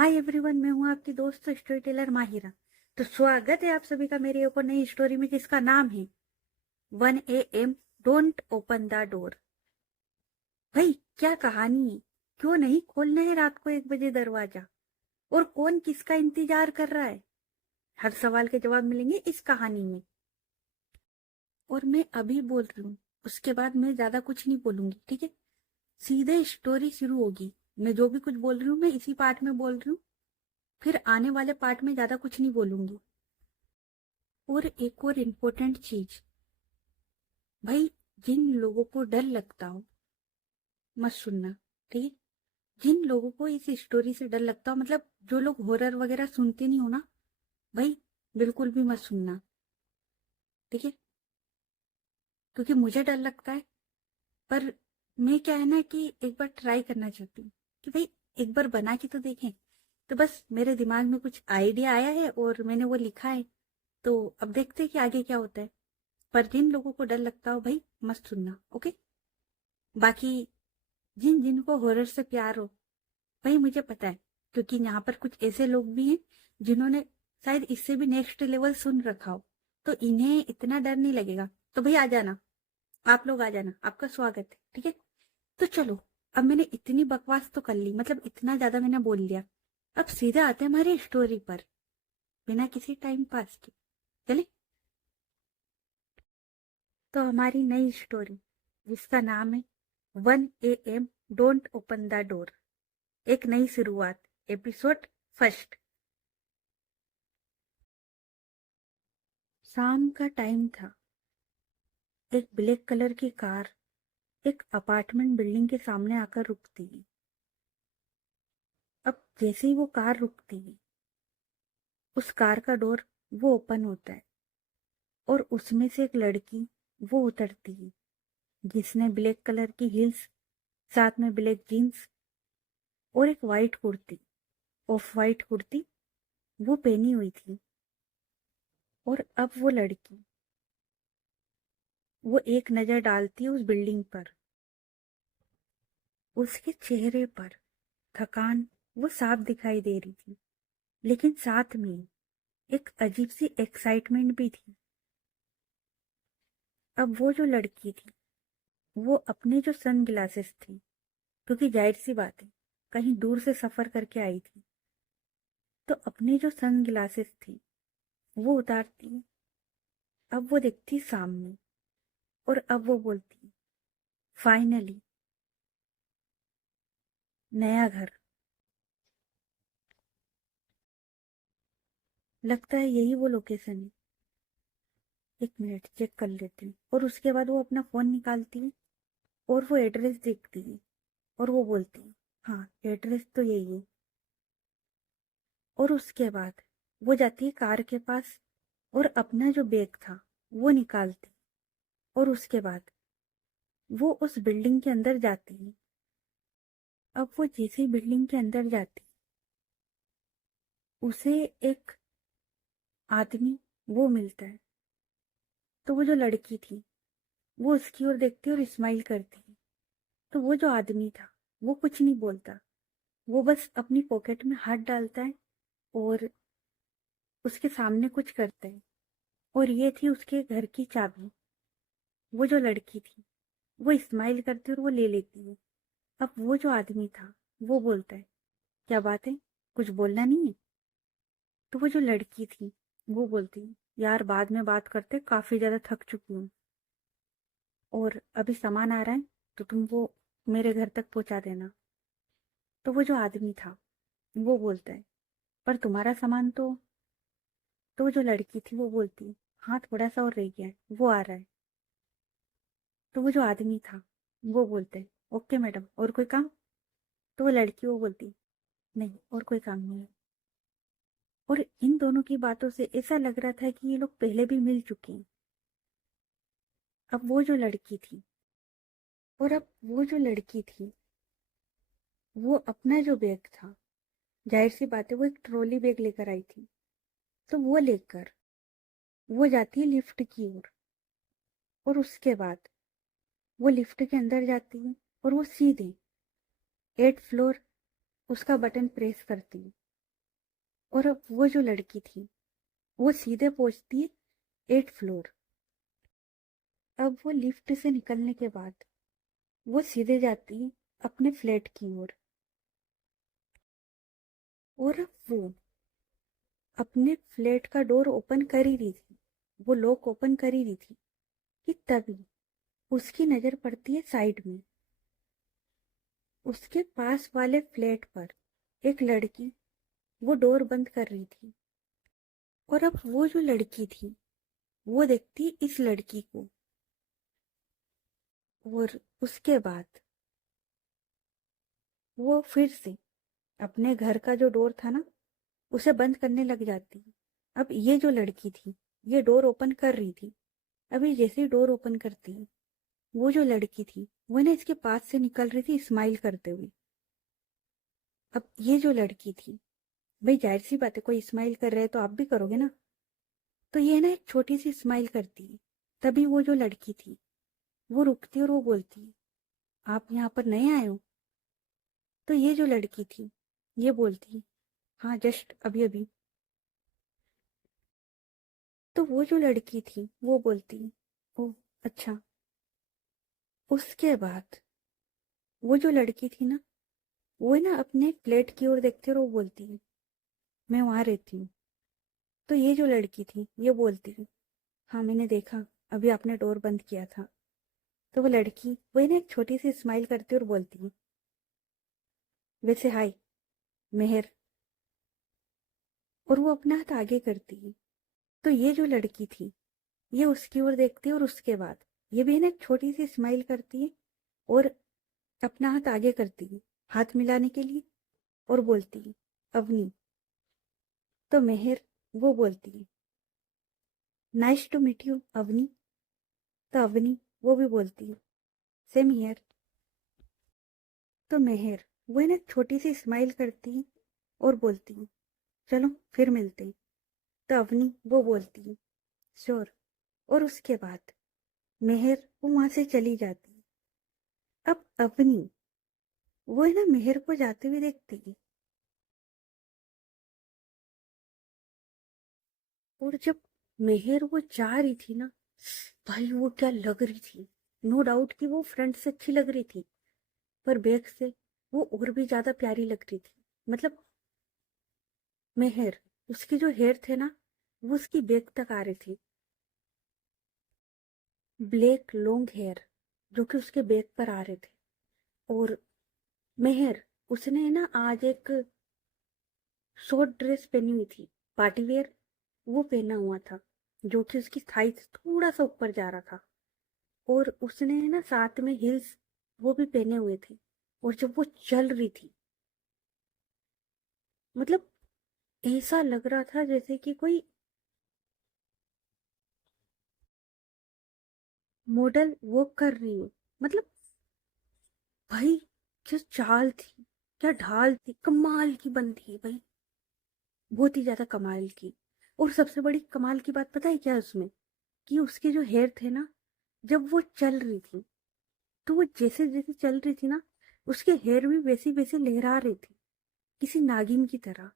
Hi everyone, मैं हूँ आपकी दोस्त स्टोरी टेलर माहिरा। तो स्वागत है आप सभी का मेरी एक और नई स्टोरी में जिसका नाम है 1 AM don't open the door. भाई क्या कहानी है। क्यों नहीं खोलना है रात को 1 बजे दरवाजा? और कौन किसका इंतजार कर रहा है? हर सवाल के जवाब मिलेंगे इस कहानी में। और मैं अभी बोल रही हूँ, उसके बाद मैं ज्यादा कुछ नहीं बोलूंगी, ठीक है? सीधे स्टोरी शुरू होगी। मैं जो भी कुछ बोल रही हूँ मैं इसी पार्ट में बोल रही हूँ, फिर आने वाले पार्ट में ज्यादा कुछ नहीं बोलूंगी। और एक और इम्पोर्टेंट चीज, भाई जिन लोगों को डर लगता हो मत सुनना, ठीक है? जिन लोगों को इस स्टोरी से डर लगता हो, मतलब जो लोग हॉरर वगैरह सुनते नहीं हो ना, भाई बिल्कुल भी मत सुनना, ठीक है? क्योंकि मुझे डर लगता है। पर मैं क्या है ना कि एक बार ट्राई करना चाहती हूँ कि भाई एक बार बना के तो देखें। तो बस मेरे दिमाग में कुछ आइडिया आया है और मैंने वो लिखा है। तो अब देखते हैं कि आगे क्या होता है। पर जिन लोगों को डर लगता हो भाई मत सुनना, ओके? बाकी जिन जिनको हॉरर से प्यार हो, भाई मुझे पता है, क्योंकि यहाँ पर कुछ ऐसे लोग भी हैं जिन्होंने शायद इससे भी नेक्स्ट लेवल सुन रखा हो, तो इन्हें इतना डर नहीं लगेगा। तो भाई आ जाना, आप लोग आ जाना, आपका स्वागत है, ठीक है? तो चलो, अब मैंने इतनी बकवास तो कर ली, मतलब इतना ज्यादा मैंने बोल लिया। अब सीधे आते हैं हमारी स्टोरी पर, बिना किसी टाइम पास के। चले तो हमारी नई स्टोरी, जिसका नाम है 1 AM don't open the door, एक नई शुरुआत, एपिसोड फर्स्ट। शाम का टाइम था। एक ब्लैक कलर की कार एक अपार्टमेंट बिल्डिंग के सामने आकर रुकती है। अब जैसे ही वो कार रुकती है, उस कार का डोर वो ओपन होता है और उसमें से एक लड़की वो उतरती है, जिसने ब्लैक कलर की हील्स, साथ में ब्लैक जीन्स और एक white kurti, of white kurti वो पहनी हुई थी। और अब वो लड़की, वो एक नजर डालती है उस बिल्डिंग पर। उसके चेहरे पर थकान वो साफ दिखाई दे रही थी, लेकिन साथ में एक अजीब सी एक्साइटमेंट भी थी। अब वो जो लड़की थी, वो अपने जो सन ग्लासेस थी, क्योंकि जाहिर सी बात है कहीं दूर से सफर करके आई थी, तो अपने जो सन ग्लासेस थी वो उतारती है। अब वो देखती सामने और अब वो बोलती, फाइनली नया घर। लगता है यही वो लोकेशन है। 1 मिनट चेक कर लेती हूँ। और उसके बाद वो अपना फोन निकालती है और वो एड्रेस देखती है और वो बोलती है, हाँ एड्रेस तो यही है। और उसके बाद वो जाती है कार के पास और अपना जो बैग था वो निकालती। और उसके बाद वो उस बिल्डिंग के अंदर जाती है। अब वो जैसे ही बिल्डिंग के अंदर जाती, उसे एक आदमी वो मिलता है। तो वो जो लड़की थी वो उसकी ओर देखती और स्माइल करती है। तो वो जो आदमी था वो कुछ नहीं बोलता, वो बस अपनी पॉकेट में हाथ डालता है और उसके सामने कुछ करता है। और ये थी उसके घर की चाबी। वो जो लड़की थी वो स्माइल करती और वो ले लेती है। अब वो जो आदमी था वो बोलता है, क्या बात है, कुछ बोलना नहीं है? तो वो जो लड़की थी वो बोलती, यार बाद में बात करते, काफी ज्यादा थक चुकी हूँ और अभी सामान आ रहा है, तो तुम वो मेरे घर तक पहुंचा देना। तो वो जो आदमी था वो बोलता है, पर तुम्हारा सामान तो वो जो लड़की थी वो बोलती, हाँ थोड़ा सा और रह गया है, वो आ रहा है। तो वो जो आदमी था वो बोलते हैं, ओके मैडम, और कोई काम? तो वो लड़की वो बोलती, नहीं और कोई काम नहीं है। और इन दोनों की बातों से ऐसा लग रहा था कि ये लोग पहले भी मिल चुके हैं। अब वो जो लड़की थी, और अब वो जो लड़की थी वो अपना जो बैग था, जाहिर सी बात है वो एक ट्रॉली बैग लेकर आई थी, तो वो लेकर वो जाती है लिफ्ट की ओर। और उसके बाद वो लिफ्ट के अंदर जाती है और वो सीधे 8th फ्लोर उसका बटन प्रेस करती है। और अब वो जो लड़की थी वो सीधे पहुंचती है 8th फ्लोर। अब वो लिफ्ट से निकलने के बाद वो सीधे जाती है अपने फ्लैट की ओर। और अब वो अपने फ्लैट का डोर ओपन कर ही रही थी, वो लॉक ओपन कर ही रही थी कि तभी उसकी नजर पड़ती है साइड में, उसके पास वाले फ्लैट पर एक लड़की वो डोर बंद कर रही थी। और अब वो जो लड़की थी वो देखती इस लड़की को, और उसके बाद वो फिर से अपने घर का जो डोर था ना उसे बंद करने लग जाती। अब ये जो लड़की थी ये डोर ओपन कर रही थी, अभी जैसे ही डोर ओपन करती वो जो लड़की थी वो ना इसके पास से निकल रही थी स्माइल करते हुए। अब ये जो लड़की थी, भाई जाहिर सी बात है कोई स्माइल कर रहे है तो आप भी करोगे ना, तो ये ना एक छोटी सी स्माइल करती है। तभी वो जो लड़की थी वो रुकती और वो बोलती, आप यहाँ पर नए आए हो? तो ये जो लड़की थी ये बोलती, हाँ जस्ट अभी अभी। तो वो जो लड़की थी वो बोलती, ओ अच्छा। उसके बाद वो जो लड़की थी ना वो ना अपने फ्लैट की ओर देखते और वो बोलती है, मैं वहां रहती हूँ। तो ये जो लड़की थी ये बोलती है, हाँ मैंने देखा, अभी आपने डोर बंद किया था। तो वो लड़की वही ना एक छोटी सी स्माइल करती और बोलती है, वैसे हाय मेहर। और वो अपना हाथ आगे करती है। तो ये जो लड़की थी ये उसकी ओर देखती है और उसके बाद ये भी ना एक छोटी सी स्माइल करती है और अपना हाथ आगे करती है हाथ मिलाने के लिए और बोलती है, अवनी। तो मेहर वो बोलती है, nice to meet you Avni. तो अवनी वो भी बोलती है, सेम हियर। तो मेहर वो ना छोटी सी स्माइल करती है और बोलती है, चलो फिर मिलते हैं। तो अवनी वो बोलती है, श्योर। और उसके बाद मेहर वो वहां से चली जाती है। अब अवनी वो है ना मेहर को जाते हुए देखती है, और जब मेहर वो जा रही थी ना, भाई वो क्या लग रही थी। नो डाउट कि वो फ्रंट से अच्छी लग रही थी, पर बैक से वो और भी ज्यादा प्यारी लग रही थी। मतलब मेहर, उसके जो हेयर थे ना वो उसकी बैक तक आ रहे थे, ब्लैक लॉन्ग हेयर जो कि उसके बैक पर आ रहे थे। और मेहर उसने ना आज एक शॉर्ट ड्रेस पहनी हुई थी, पार्टी वेयर, वो पहना हुआ था जो कि उसकी थाई से थोड़ा सा ऊपर जा रहा था। और उसने ना साथ में हिल्स वो भी पहने हुए थे। और जब वो चल रही थी, मतलब ऐसा लग रहा था जैसे कि कोई मॉडल वॉक कर रही हो। मतलब भाई क्या चाल थी, क्या ढाल थी, कमाल की बनती है भाई, बहुत ही ज्यादा कमाल की। और सबसे बड़ी कमाल की बात पता है क्या है उसमें, कि उसके जो हेयर थे ना जब वो चल रही थी तो वो जैसे जैसे चल रही थी ना उसके हेयर भी वैसे वैसे लहरा रहे थे, किसी नागिन की तरह।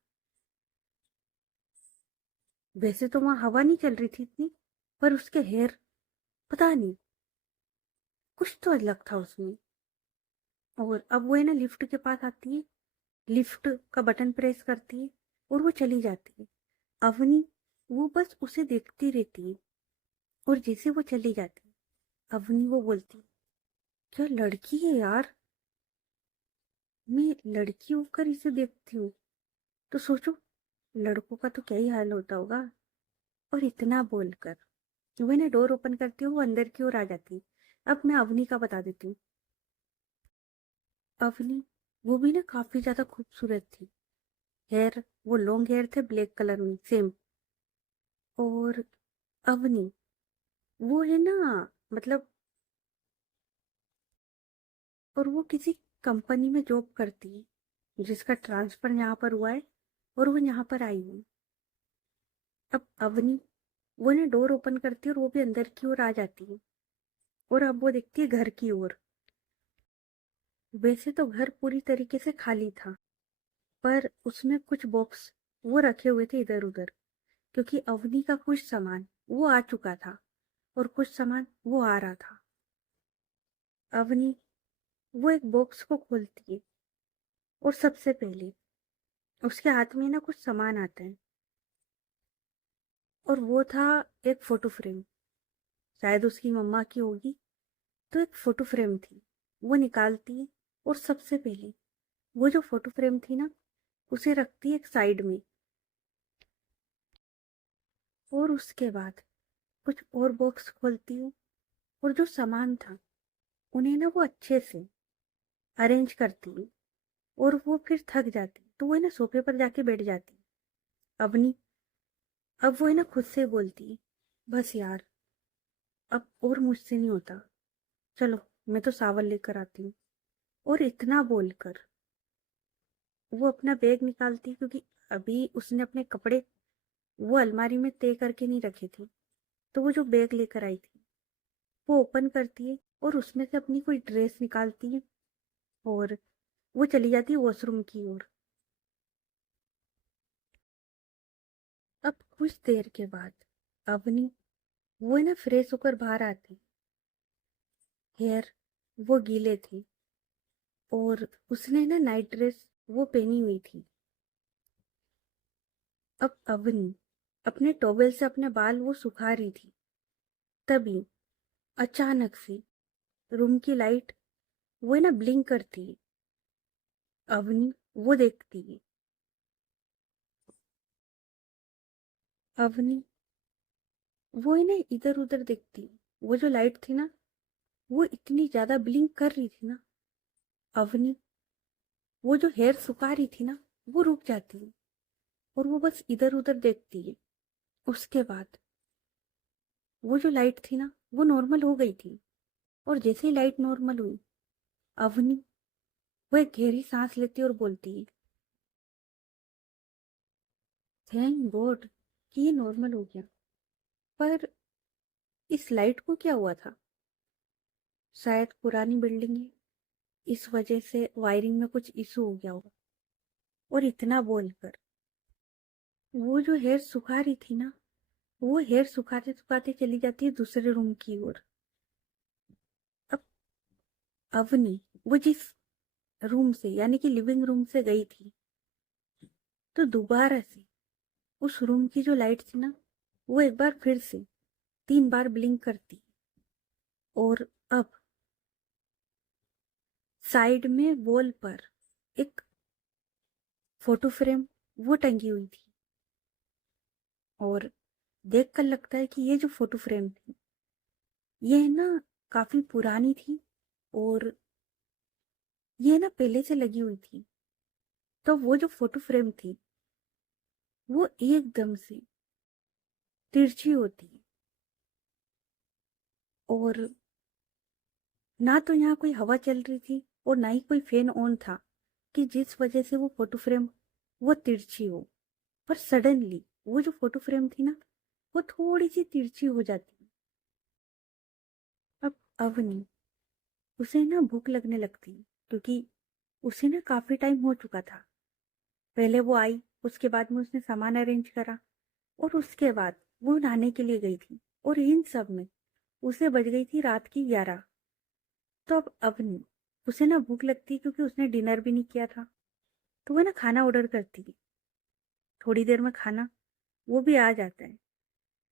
वैसे तो वहां हवा नहीं चल रही थी इतनी, पर उसके हेयर पता नहीं कुछ तो अलग था उसमें। और अब वो है ना लिफ्ट के पास आती है, लिफ्ट का बटन प्रेस करती है और वो चली जाती है। अवनी वो बस उसे देखती रहती है। और जैसे वो चली जाती है अवनी वो बोलती है, क्या लड़की है यार, मैं लड़की होकर इसे देखती हूँ। तो सोचो लड़कों का तो क्या ही हाल होता होगा। और इतना बोलकर वो ना डोर ओपन करती हूँ, वो अंदर की ओर आ जाती है। अब मैं अवनी का बता देती हूँ। अवनी वो भी ना काफी ज्यादा खूबसूरत थी। हेयर वो लॉन्ग हेयर थे ब्लैक कलर में सेम। और अवनी वो है ना, मतलब, और वो किसी कंपनी में जॉब करती है जिसका ट्रांसफर यहाँ पर हुआ है और वो यहाँ पर आई है। अब अवनी वो ना डोर ओपन करती है और वो भी अंदर की ओर आ जाती है। और अब वो देखती है घर की ओर। वैसे तो घर पूरी तरीके से खाली था, पर उसमें कुछ बॉक्स वो रखे हुए थे इधर उधर, क्योंकि अवनी का कुछ सामान वो आ चुका था और कुछ सामान वो आ रहा था। अवनी वो एक बॉक्स को खोलती है और सबसे पहले उसके हाथ में ना कुछ सामान आता है, और वो था एक फोटो फ्रेम। शायद उसकी मम्मा की होगी, तो एक फोटो फ्रेम थी। वो निकालती है और सबसे पहले वो जो फोटो फ्रेम थी ना, उसे रखती है एक साइड में। और उसके बाद कुछ और बॉक्स खोलती हूँ, और जो सामान था उन्हें ना वो अच्छे से अरेंज करती हूँ। और वो फिर थक जाती, तो वो है ना सोफे पर जाके बैठ जाती। अवनी अब वो है ना खुद से बोलती है, बस यार, अब और मुझसे नहीं होता, चलो मैं तो सावन लेकर आती हूँ। और इतना बोलकर वो अपना बैग निकालती, क्योंकि अभी उसने अपने कपड़े वो अलमारी में तय करके नहीं रखे थे। तो वो जो बैग लेकर आई थी वो ओपन करती है और उसमें से अपनी कोई ड्रेस निकालती है, और वो चली जाती है वॉशरूम की ओर। अब कुछ देर के बाद अवनी वो है ना फ्रेश होकर बाहर आती। हेयर वो गीले थे, और उसने ना नाइट ड्रेस वो पहनी हुई थी। अब अवनी अपने टॉवेल से अपने बाल वो सुखा रही थी, तभी अचानक से रूम की लाइट वो है ना ब्लिंक करती है। अवनी वो देखती है। अवनी वो है ना इधर उधर देखती है। वो जो लाइट थी ना, वो इतनी ज्यादा ब्लिंक कर रही थी ना। अवनी वो जो हेयर सुखा रही थी ना, वो रुक जाती है, और वो बस इधर उधर देखती है। उसके बाद वो जो लाइट थी ना, वो नॉर्मल हो गई थी। और जैसे ही लाइट नॉर्मल हुई, अवनी वो एक गहरी सांस लेती और बोलती है, थैंक गॉड कि ये नॉर्मल हो गया। पर इस लाइट को क्या हुआ था? शायद पुरानी बिल्डिंग है, इस वजह से वायरिंग में कुछ इशू हो गया होगा। और इतना बोलकर वो जो हेयर सुखा रही थी ना, वो हेयर सुखाते सुखाते चली जाती है दूसरे रूम की ओर। अब अवनी वो जिस रूम से यानी कि लिविंग रूम से गई थी, तो दोबारा से उस रूम की जो लाइट थी ना, वो एक बार फिर से 3 बार ब्लिंक करती। और अब साइड में वॉल पर एक फोटो फ्रेम वो टंगी हुई थी। और देखकर लगता है कि ये जो फोटो फ्रेम थी, ये ना काफी पुरानी थी, और ये ना पहले से लगी हुई थी। तो वो जो फोटो फ्रेम थी, वो एकदम से तिरछी होती है। और ना तो यहाँ कोई हवा चल रही थी, और ना ही कोई फैन ऑन था, कि जिस वजह से वो फोटो फ्रेम वो तिरछी हो। पर सडनली वो जो फोटो फ्रेम थी ना, वो थोड़ी सी तिरछी हो जाती। अब अवनी उसे ना भूख लगने लगती, क्योंकि उसे ना काफी टाइम हो चुका था। पहले वो आई, उसके बाद में उसने सामान अरेंज करा, और उसके बाद वो नहाने के लिए गई थी, और इन सब में उसे बज गई थी रात की 11। तो अब अवनी उसे ना भूख लगती, क्योंकि उसने डिनर भी नहीं किया था। तो वो ना खाना ऑर्डर करती है। थोड़ी देर में खाना वो भी आ जाता है।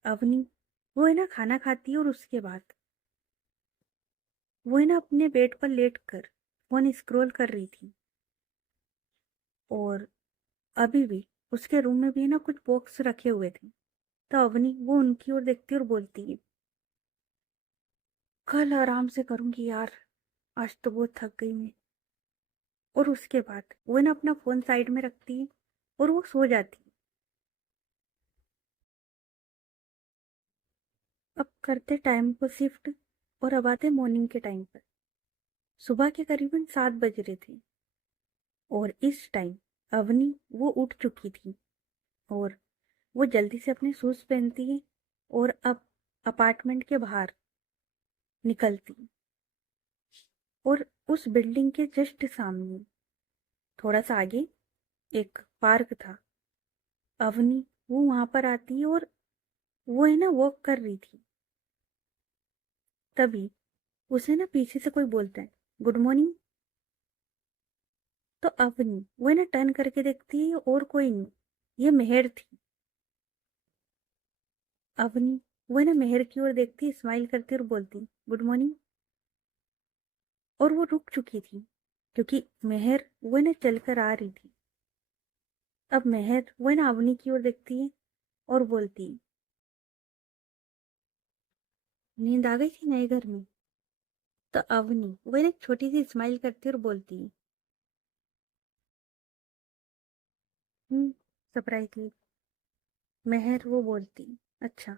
अवनी वो है ना खाना खाती है, और उसके बाद वो है ना अपने बेड पर लेट कर फोन स्क्रॉल कर रही थी। और अभी भी उसके रूम में भी है ना कुछ बॉक्स रखे हुए थे। तो अवनी वो उनकी ओर देखती और बोलती है, कल आराम से करूंगी यार, आज तो बहुत थक गई मैं। और उसके बाद वो ना अपना फोन साइड में रखती है, और वो सो जाती है। अब करते टाइम को शिफ्ट, और अब आते मॉर्निंग के टाइम पर। सुबह के करीबन 7 बज रहे थे, और इस टाइम अवनी वो उठ चुकी थी, और वो जल्दी से अपने शूज पहनती है, और अब अपार्टमेंट के बाहर निकलती। और उस बिल्डिंग के जस्ट सामने थोड़ा सा आगे एक पार्क था। अवनी वो वहां पर आती है और वो है ना वॉक कर रही थी। तभी उसे ना पीछे से कोई बोलता है, गुड मॉर्निंग। तो अवनी वो है ना टर्न करके देखती है और कोई नहीं, ये मेहर थी। अवनी वो है ना मेहर की ओर देखती, स्माइल करती और बोलती, गुड मॉर्निंग। और वो रुक चुकी थी क्योंकि मेहर वो है ना चलकर आ रही थी। अब मेहर वो है ना अवनी की ओर देखती है और बोलती, नींद आ गई थी नए घर में। तो अवनी वो है ना एक छोटी सी स्माइल करती और बोलती, सरप्राइजली। मेहर वो बोलती, अच्छा।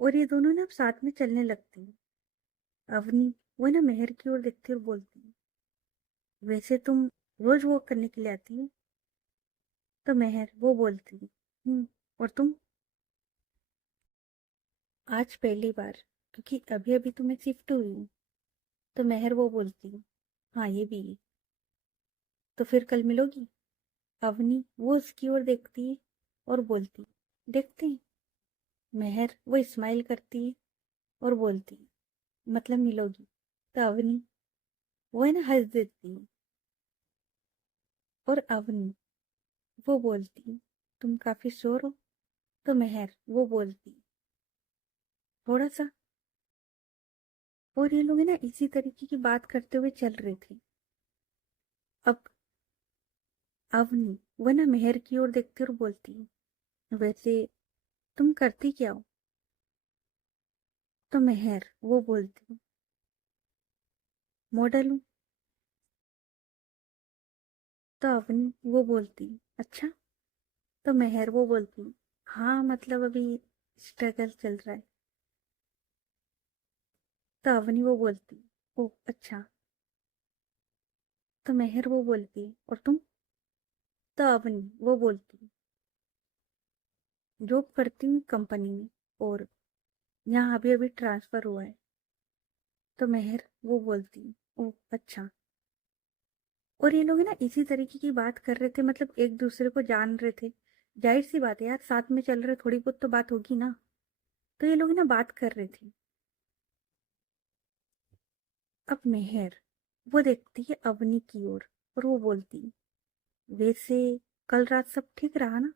और ये दोनों ना अब साथ में चलने लगती हैं। अवनी वो ना मेहर की ओर देखती और बोलती, वैसे तुम रोज वॉक करने के लिए आती हो। तो मेहर वो बोलती, और तुम। आज पहली बार, क्योंकि अभी अभी तो मैं शिफ्ट हुई हूँ। तो मेहर वो बोलती, हाँ ये भी है। तो फिर कल मिलोगी। अवनी वो उसकी ओर देखती है और बोलती, देखते हैं। मेहर वो स्माइल करती है और बोलती, मतलब मिलोगी। तो अवनी वो है ना हंस देती है। और अवनी वो बोलती, तुम काफी शोर हो। तो मेहर वो बोलती, थोड़ा सा। और ये लोग है ना इसी तरीके की बात करते हुए चल रहे थे। अब अवनी वो ना मेहर की ओर देखती और बोलती, वैसे तुम करती क्या हो। तो मेहर वो बोलती, मॉडल हूँ। तो अवनी वो बोलती, अच्छा। तो मेहर वो बोलती, हाँ मतलब अभी स्ट्रगल चल रहा है। तो अवनी वो बोलती, ओ अच्छा। तो मेहर वो बोलती, और तुम। तो अवनी वो बोलती, जॉब करती हूँ कंपनी में, और यहाँ अभी अभी ट्रांसफर हुआ है। तो मेहर वो बोलती, ओ अच्छा। और ये लोग है ना इसी तरीके की बात कर रहे थे, मतलब एक दूसरे को जान रहे थे। जाहिर सी बात है यार, साथ में चल रहे, थोड़ी बहुत तो बात होगी ना। तो ये लोग ना बात कर रहे थे। अब मेहर वो देखती है अवनी की ओर और वो बोलती, वैसे कल रात सब ठीक रहा ना।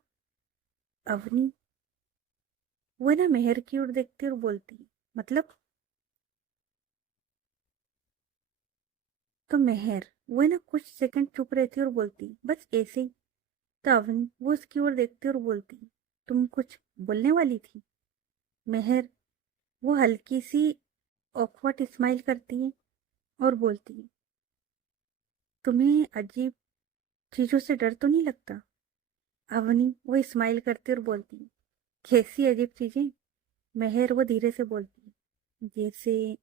अवनी वो है ना मेहर की ओर देखती और बोलती, मतलब। तो मेहर वो है ना कुछ सेकंड चुप रहती और बोलती, बस ऐसे ही। तो अवनी वो उसकी ओर देखती और बोलती, तुम कुछ बोलने वाली थी। मेहर वो हल्की सी ऑकवर्ड स्माइल करती है और बोलती है, तुम्हें अजीब चीजों से डर तो नहीं लगता। अवनी वो स्माइल करती और बोलती है, कैसी अजीब चीजें। मेहर वो धीरे से बोलती है, जैसे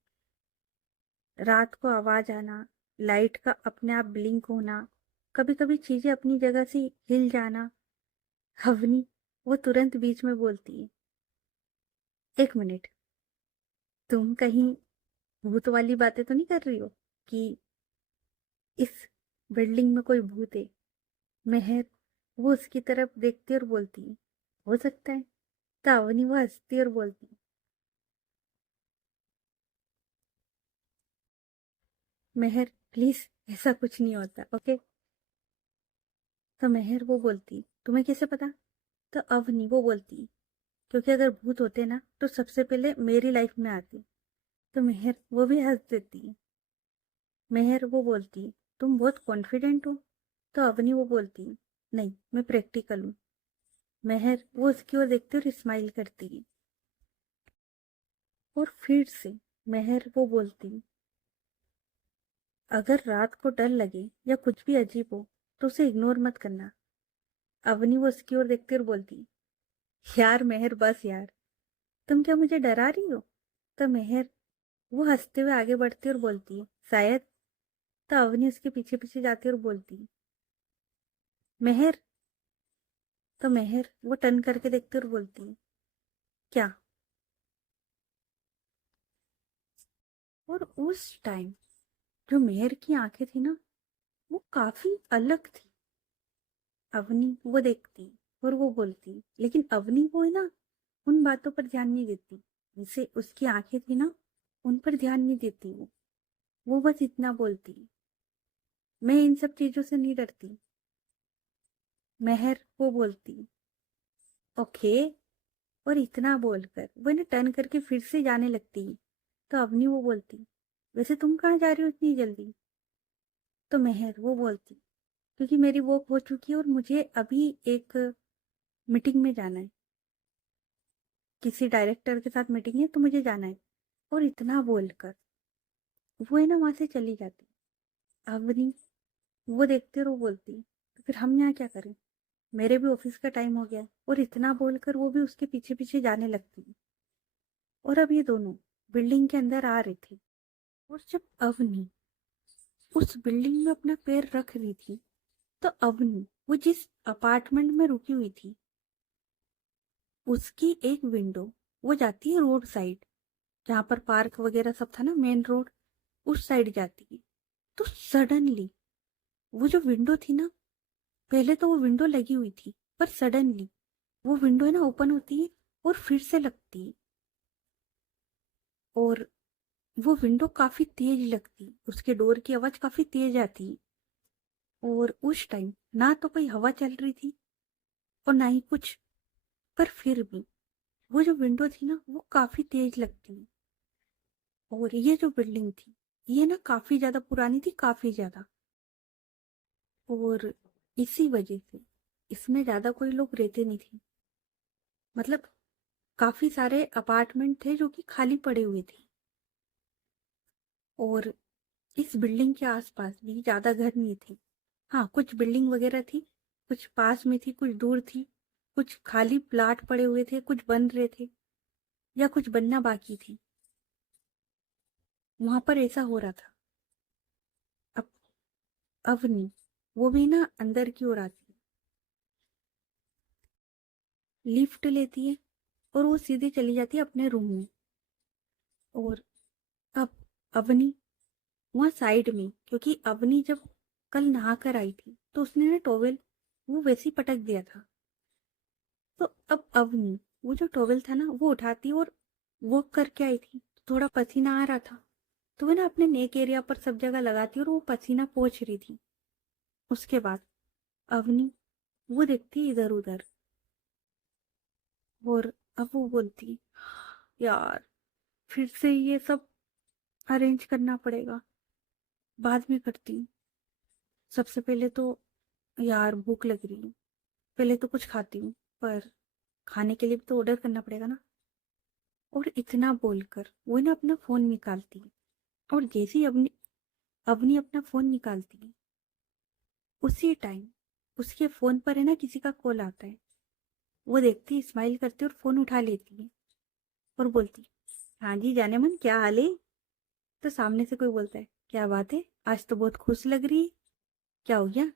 रात को आवाज आना, लाइट का अपने आप ब्लिंक होना, कभी कभी चीजें अपनी जगह से हिल जाना। अवनी वो तुरंत बीच में बोलती है, एक मिनट, तुम कहीं भूत वाली बातें तो नहीं कर रही हो कि इस बिल्डिंग में कोई भूत है। मेहर वो उसकी तरफ देखती और बोलती है, हो सकता है। तो अवनी वो हंसती और बोलती है, मेहर प्लीज, ऐसा कुछ नहीं होता, ओके। तो मेहर वो बोलती, तुम्हें कैसे पता। तो अवनी वो बोलती, क्योंकि अगर भूत होते ना तो सबसे पहले मेरी लाइफ में आते। तो मेहर वो भी हंस देती है। मेहर वो बोलती, तुम बहुत कॉन्फिडेंट हो। तो अवनी वो बोलती, नहीं मैं प्रैक्टिकल हूँ। मेहर वो उसकी ओर देखती और स्माइल करती है। और फिर से मेहर वो बोलती, अगर रात को डर लगे या कुछ भी अजीब हो तो उसे इग्नोर मत करना। अवनी वो उसकी ओर देखती और बोलती, यार मेहर बस यार, तुम क्या मुझे डरा रही हो। तो मेहर वो हंसते हुए आगे बढ़ती और बोलती है, शायद। तो अवनी उसके पीछे पीछे जाती और बोलती, मेहर। तो मेहर वो टर्न करके देखती और बोलती, क्या। और उस टाइम जो मेहर की आंखें थी ना, वो काफी अलग थी। अवनी वो देखती, और वो बोलती, लेकिन अवनी वो है ना, उन बातों पर ध्यान नहीं देती। जैसे उसकी आंखें थी ना, उन पर ध्यान नहीं देती वो बस इतना बोलती, मैं इन सब चीजों से नहीं डरती। मेहर वो बोलती, ओके। और इतना बोलकर वो ना टर्न करके फिर से जाने लगती। तो अवनी वो बोलती, वैसे तुम कहाँ जा रही हो इतनी जल्दी? तो मेहर वो बोलती, क्योंकि मेरी वॉक हो चुकी है और मुझे अभी एक मीटिंग में जाना है, किसी डायरेक्टर के साथ मीटिंग है तो मुझे जाना है। और इतना बोलकर वो है ना वहां से चली जाती। अवनी वो देखते और वो बोलती, तो फिर हम यहाँ क्या करें, मेरे भी ऑफिस का टाइम हो गया है। और इतना बोलकर वो भी उसके पीछे पीछे जाने लगती। और अब ये दोनों बिल्डिंग के अंदर आ रहे थे। और जब अवनी उस बिल्डिंग में अपना पैर रख रही थी, तो अवनी वो जिस अपार्टमेंट में रुकी हुई थी, उसकी एक विंडो वो जाती है रोड साइड, जहां पर पार्क वगैरह सब था ना, मेन रोड, उस साइड जाती है। तो सडनली वो जो विंडो थी ना, पहले तो वो विंडो लगी हुई थी, पर सडनली वो विंडो है ना ओपन होती है और फिर से लगती है। और वो विंडो काफी तेज लगती, उसके डोर की आवाज काफी तेज आती। और उस टाइम ना तो कोई हवा चल रही थी और ना ही कुछ, पर फिर भी वो जो विंडो थी ना वो काफी तेज लगती। और ये जो बिल्डिंग थी, ये ना काफी ज्यादा पुरानी थी, काफी ज्यादा। और इसी वजह से इसमें ज्यादा कोई लोग रहते नहीं थे। मतलब काफी सारे अपार्टमेंट थे जो कि खाली पड़े हुए थे। और इस बिल्डिंग के आसपास भी ज्यादा घर नहीं थे। हाँ, कुछ बिल्डिंग वगैरह थी, कुछ पास में थी, कुछ दूर थी। कुछ खाली प्लाट पड़े हुए थे, कुछ बन रहे थे या कुछ बनना बाकी थी। वहां पर ऐसा हो रहा था। अब अवनी वो भी ना अंदर की ओर आती है, लिफ्ट लेती है और वो सीधे चली जाती है अपने रूम में। और अब अवनी वहां साइड में, क्योंकि अवनी जब कल नहा कर आई थी तो उसने ना टॉवेल वो वैसे ही पटक दिया था। तो अब अवनी वो जो टॉवेल था ना वो उठाती और वॉक करके आई थी, तो थोड़ा पसीना आ रहा था, तो वो ना अपने नेक एरिया पर सब जगह लगाती और वो पसीना पोंछ रही थी। उसके बाद अवनी वो देखती इधर उधर। और अब वो बोलती, यार फिर से ये सब अरेंज करना पड़ेगा, बाद में करती हूँ। सबसे पहले तो यार भूख लग रही है, पहले तो कुछ खाती हूँ, पर खाने के लिए भी तो ऑर्डर करना पड़ेगा ना। और इतना बोलकर वो ना अपना फोन निकालती है। और जैसे ही अवनी अवनी अपना फोन निकालती है, उसी टाइम उसके फोन पर है ना किसी का कॉल आता है। वो देखती, स्माइल करती और फोन उठा लेती है और बोलती, हाँ जी जाने मन, क्या हाल है? तो सामने से कोई बोलता है, क्या बात है, आज तो बहुत खुश लग रही है, क्या हो गया?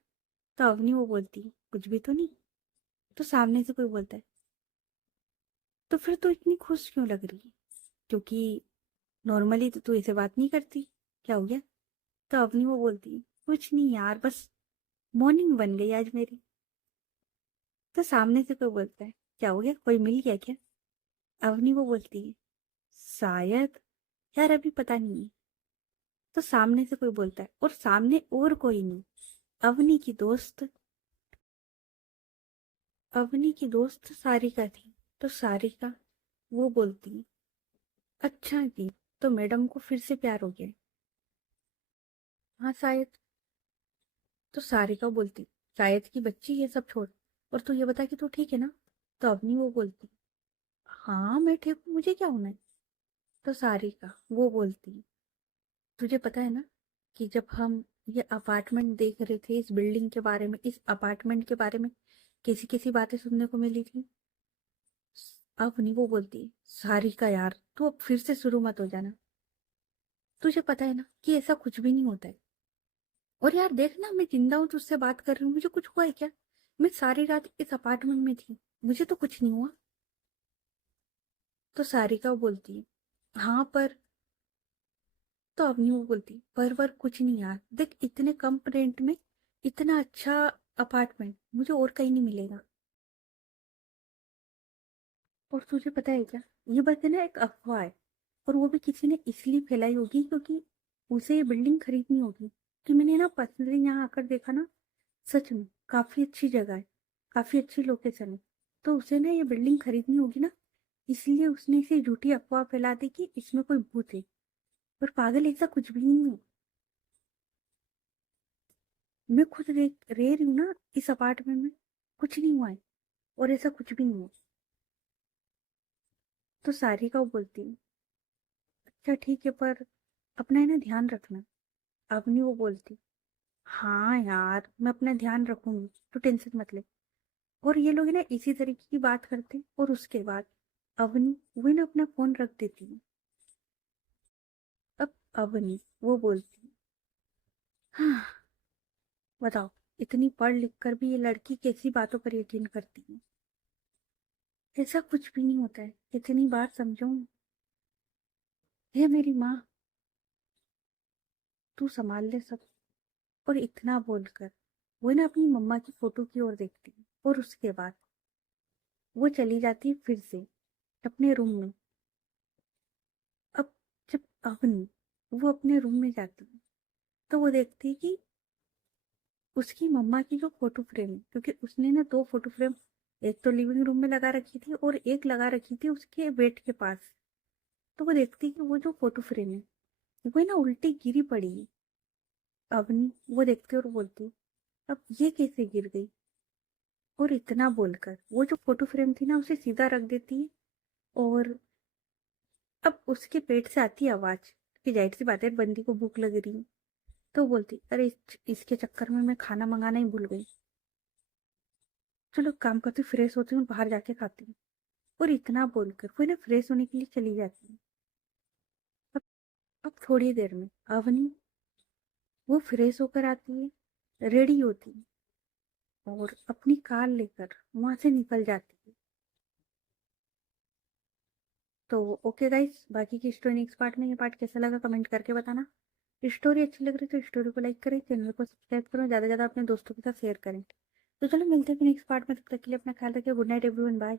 तो अवनी वो बोलती, कुछ भी तो नहीं। तो सामने से कोई बोलता है, तो फिर तो इतनी खुश क्यों लग रही है? क्योंकि नॉर्मली तो तू ऐसे बात नहीं करती, क्या हो गया? तो अवनी वो बोलती, कुछ नहीं यार, बस मॉर्निंग बन गई आज मेरी। तो सामने से कोई बोलता है, क्या हो गया, कोई मिल गया क्या? अवनी वो बोलती है, शायद, यार अभी पता नहीं है। तो सामने से कोई बोलता है, और सामने और कोई नहीं, अवनी की दोस्त, अवनी की दोस्त सारिका थी। तो सारिका वो बोलती, अच्छा जी, तो मैडम को फिर से प्यार हो गया है? हाँ शायद। तो सारिका बोलती, शायद की बच्ची ये सब छोड़, और तू ये बता कि तू ठीक है ना? तो अवनी वो बोलती, हाँ मैं ठीक हूँ, मुझे क्या होना है? तो सारिका वो बोलती, तुझे पता है ना कि जब हम ये अपार्टमेंट देख रहे थे, इस बिल्डिंग के बारे में, इस अपार्टमेंट के बारे में कैसी कैसी बातें सुनने को मिली थी? अब नहीं वो बोलती, सारिका यार तू अब फिर से शुरू मत हो जाना, तुझे पता है ना कि ऐसा कुछ भी नहीं होता है। और यार देख ना, मैं जिंदा हूँ, तुझसे बात कर रही हूँ, मुझे कुछ हुआ है क्या? मैं सारी रात इस अपार्टमेंट में थी, मुझे तो कुछ नहीं हुआ। तो सारिका बोलती है, हाँ पर। तो अवनी वो बोलती, पर कुछ नहीं यार, देख इतने कम रेंट में इतना अच्छा अपार्टमेंट मुझे और कहीं नहीं मिलेगा। और तुझे पता है क्या, ये बस है ना एक अफवाह है, और वो भी किसी ने इसलिए फैलाई होगी क्योंकि उसे ये बिल्डिंग खरीदनी होगी। कि मैंने ना पर्सनली यहाँ आकर देखा ना, सच में काफी अच्छी जगह है, काफी अच्छी लोकेशन है। तो उसे ना ये बिल्डिंग खरीदनी होगी ना, इसलिए उसने इसे झूठी अफवाह फैला दी कि इसमें कोई भूत है। पर पागल, ऐसा कुछ भी नहीं है। मैं खुद रह रही हूँ ना इस अपार्टमेंट में, कुछ नहीं हुआ है, और ऐसा कुछ भी नहीं हुआ। तो सारिका को बोलती है, अच्छा ठीक है, पर अपना है ना ध्यान रखना। अवनी वो बोलती, हाँ यार मैं अपना ध्यान रखूंगी, तो टेंशन मत ले। और ये लोग ना इसी तरीके की बात करते हैं, और उसके बाद अवनी वो ना अपना फोन रख देती है। अब अवनी वो बोलती, हाँ बताओ, इतनी पढ़ लिख कर भी ये लड़की कैसी बातों पर यकीन करती है। ऐसा कुछ भी नहीं होता है, इतनी बार समझाऊं। हे मेरी माँ, तू संभाल ले सब। और इतना बोलकर वो ना अपनी मम्मा की फोटो की ओर देखती है, और उसके बाद वो चली जाती है फिर से अपने रूम में। अब जब अवनी वो अपने रूम में जाती है, तो वो देखती है कि उसकी मम्मा की जो फोटो फ्रेम है, क्योंकि उसने ना दो फोटो फ्रेम, एक तो लिविंग रूम में लगा रखी थी और एक लगा रखी थी उसके बेड के पास। तो वो देखती है कि वो जो फोटो फ्रेम है वो ना उल्टी गिरी पड़ी है। अवनी वो देखती है और बोलती, अब ये कैसे गिर गई। और इतना बोलकर वो जो फोटो फ्रेम थी ना उसे सीधा रख देती है। और अब उसके पेट से आती है आवाज, कि जाहिर सी बात है बंदी को भूख लग रही है। तो बोलती, अरे इसके चक्कर में मैं खाना मंगाना ही भूल गई। चलो काम करती, फ्रेश होती हूँ, बाहर जाके खाती हूँ। और इतना बोलकर वो ना फ्रेश होने के लिए चली जाती है। अब अब थोड़ी देर में अवनी वो फ्रेश होकर आती है, रेडी होती है, और अपनी कार लेकर वहां से निकल जाती है। तो ओके गाइस, बाकी की स्टोरी नेक्स्ट पार्ट में। ये पार्ट कैसा लगा कमेंट करके बताना। स्टोरी अच्छी लग रही है तो स्टोरी को लाइक करें, चैनल को सब्सक्राइब करो, ज्यादा से ज्यादा अपने दोस्तों के साथ शेयर करें। तो चलो मिलते हैं नेक्स्ट पार्ट में, तब तक के लिए अपना ख्याल रखिए। Good night everyone, bye.